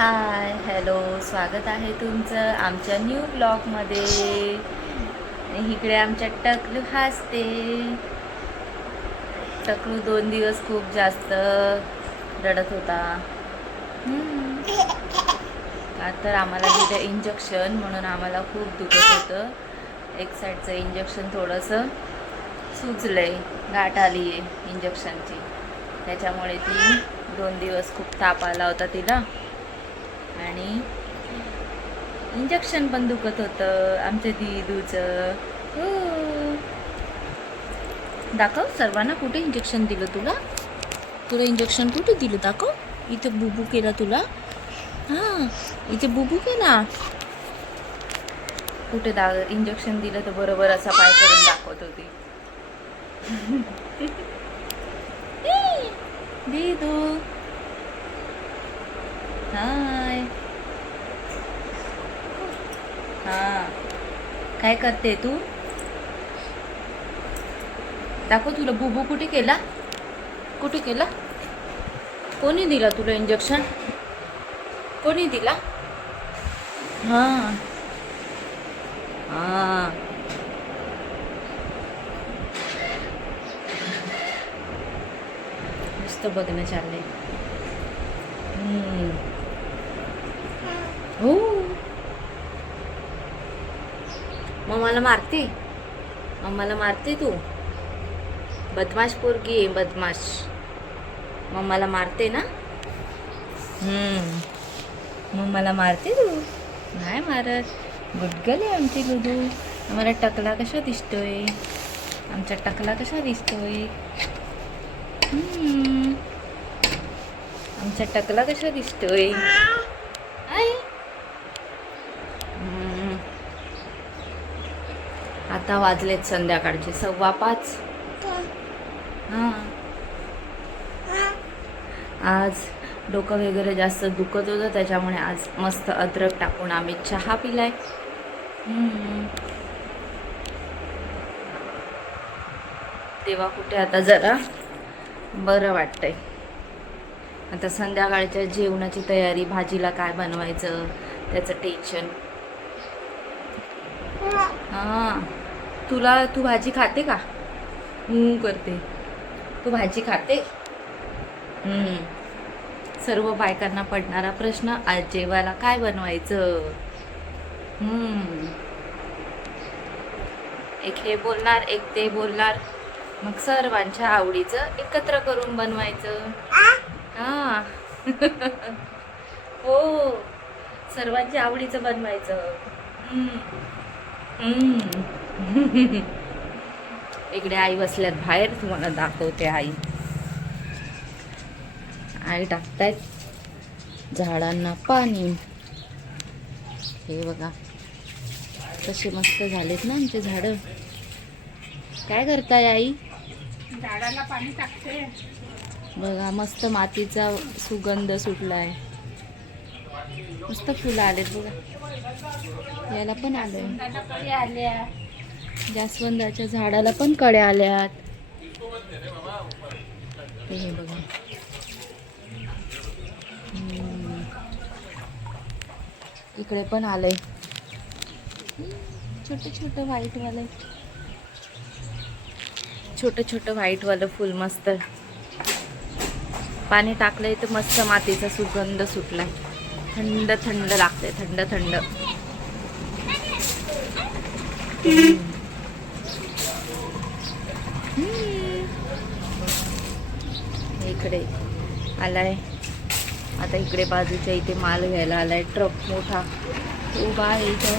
Hi hello, स्वागत आहे तुमचं आमच्या न्यू ब्लॉगमध्ये. इकडे आमच्या टकलू हसते. टकलू 2 दिवस खूप जास्त रडत होता. का तर आम्हाला दिलं इंजेक्शन, म्हणून आम्हाला खूप दुखत होतं. एक साईडचं इंजेक्शन थोडंसं सुजलंय, गाठ आली आहे इंजेक्शनची. त्याच्यामुळे ती 2 दिवस खूप ताप आला होता तिला, आणि इंजेक्शन पण दुखत होतं आमच्या दीदूचं. हो, दाखव सर्वांना कुठे इंजेक्शन दिलं तुला. तुला इंजेक्शन कुठे दिलं दाखव. इथे बुबू केला तुला. हां, इथे बुबू केला. कुठे इंजेक्शन दिलं तर बरोबर असा पाय करून दाखवत होती. दीदू हाय. हां, काय करते तू. दाखव तुला बुबू कुठे केला. कुठे केला. कोणी दिला तुला इंजेक्शन. कोणी दिला. हां हां, मस्त बघणं चाललंय. हो, मम्माला मारते. मम्माला मारते तू. बदमाश पोरगी आहे, बदमाश. मम्माला मारते ना. मम्माला मारते तू. नाही मारत. गुडगल आहे आमची लुडू. आम्हाला टकला कशा दिसतोय. आमचा टकला कशा दिसतोय. आमचा टकला कशा दिसतोय. हाय. आता वाजलेत संध्याकाळचे 5:15. हां, आज डोकं वगैरे जास्त दुखत होतं, त्याच्यामुळे आज मस्त अद्रक टाकून आम्ही चहा पिलाय. तेव्हा कुठे आता जरा बरं वाटतंय. आता संध्याकाळच्या जेवणाची तयारी, भाजीला काय बनवायचं त्याचं टेन्शन. हां, तू भाजी खाते का. करते. तू भाजी खाते. सर्व बायकांना पडणारा प्रश्न, आज जेवायला काय बनवायचं. एक हे बोलणार, एक ते बोलणार, मग सर्वांच्या आवडीचं एकत्र करून बनवायचं. हा. हो, सर्वांच्या आवडीचं बनवायचं. इकडे आई बसल्यात बाहेर, तुम्हाला दाखवते. आई टाकतायत झाडांना पाणी. हे बघा कसे मस्त झालेत ना आमचे झाडं. काय करताय आई. झाडाला पाणी टाकते. बघा मस्त मातीचा सुगंध सुटलाय. मस्त फुलं आलेत बघा. याला पण आलंय. आल्या. जास्वंदाच्या झाडाला पण कळ्या आल्यात. हे बघा. इकडे पण आलंय छोटं छोटं व्हाईटवालं. छोटं व्हाईटवालं फुल मस्त. पाणी टाकलंय तर मस्त मातीचा सुगंध सुटलाय. थंड थंड लागते. थंड थंड. इकडे आलाय. आता इकडे बाजूच्या इथे माल घ्यायला आलाय ट्रक मोठा उभा आहे इथं.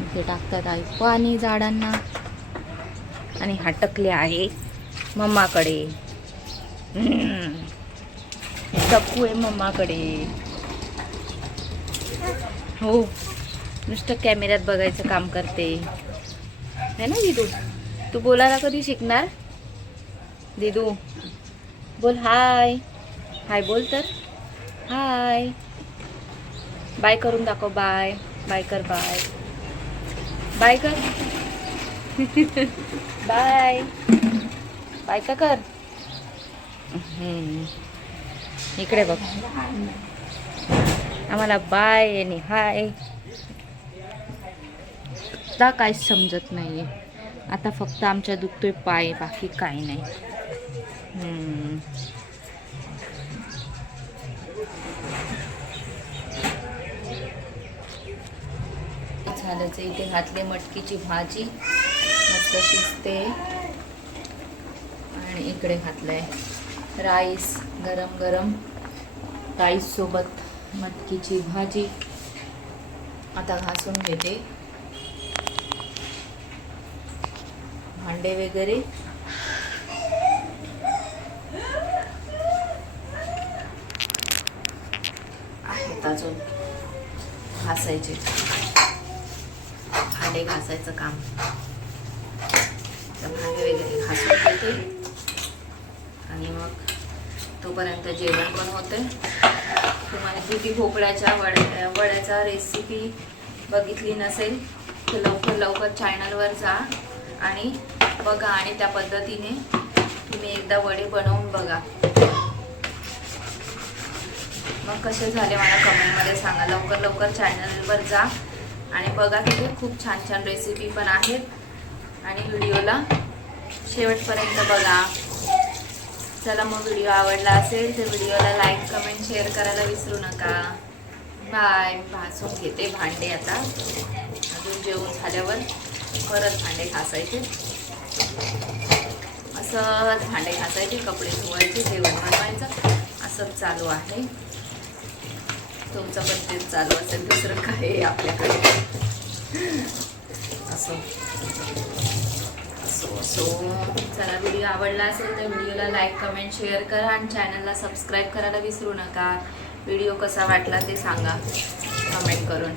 इथे टाकतात आहे पाणी झाडांना. आणि हटकले आहे मम्माकडे. टप्पू आहे मम्माकडे. हो, नुसतं कॅमेऱ्यात बघायचं काम करते है ना दीदू. तू बोलायला कधी शिकणार दीदू. बोल हाय. हाय बोल तर. हाय. बाय करून दाखव. बाय बाय कर. बाय बाय कर. बाय बाय का कर. इकडे बघ. आम्हाला बाय आणि हाय. आता काहीच समजत नाहीये. आता फक्त आमच्या दुखतोय पाय, बाकी काही नाही. झालंच इथे घातले मटकीची भाजी मस्त शिजते आणि इकडे घातलंय राईस गरम गरम, राईस सोबत मटकीची भाजी. आता घासून घेते भांडे वगैरे. आहेत अजून घासायचे, भांडे घासायचं काम. तर भांडे वगैरे घासून घेते आणि मग तोपर्यंत जेवण पण होते. तुम्हाला दुधी भोपळ्याच्या वड्याचा रेसिपी बघितली नसेल तर लवकर चॅनलवर जा आणि बघा आणि त्या पद्धतीने तुम्ही एकदा वडे बनवून बघा. मग कसे झाले मला कमेंटमध्ये सांगा. लवकर चॅनलवर जा आणि बघा, तिथे खूप छान रेसिपी पण आहेत आणि व्हिडिओला शेवटपर्यंत बघा. चला मग व्हिडिओ आवडला असेल तर व्हिडिओला लाईक कमेंट शेअर करायला विसरू नका. बाय. भासून घेते भांडे आता. अजून जेवण झाल्यावर परत भांडे घासायचे. असंच भांडे घासायचे, कपडे धुवायचे, जेवण बनवायचं, असंच चालू आहे. तुमचं पण तेच चालू असेल, दुसरं काय आहे आपल्याकडे. असो चला, व्हिडिओ आवडला असेल तर व्हिडिओला लाईक कमेंट शेअर करा आणि चॅनलला सबस्क्राईब करायला विसरू नका. व्हिडिओ कसा वाटला ते सांगा कमेंट करून.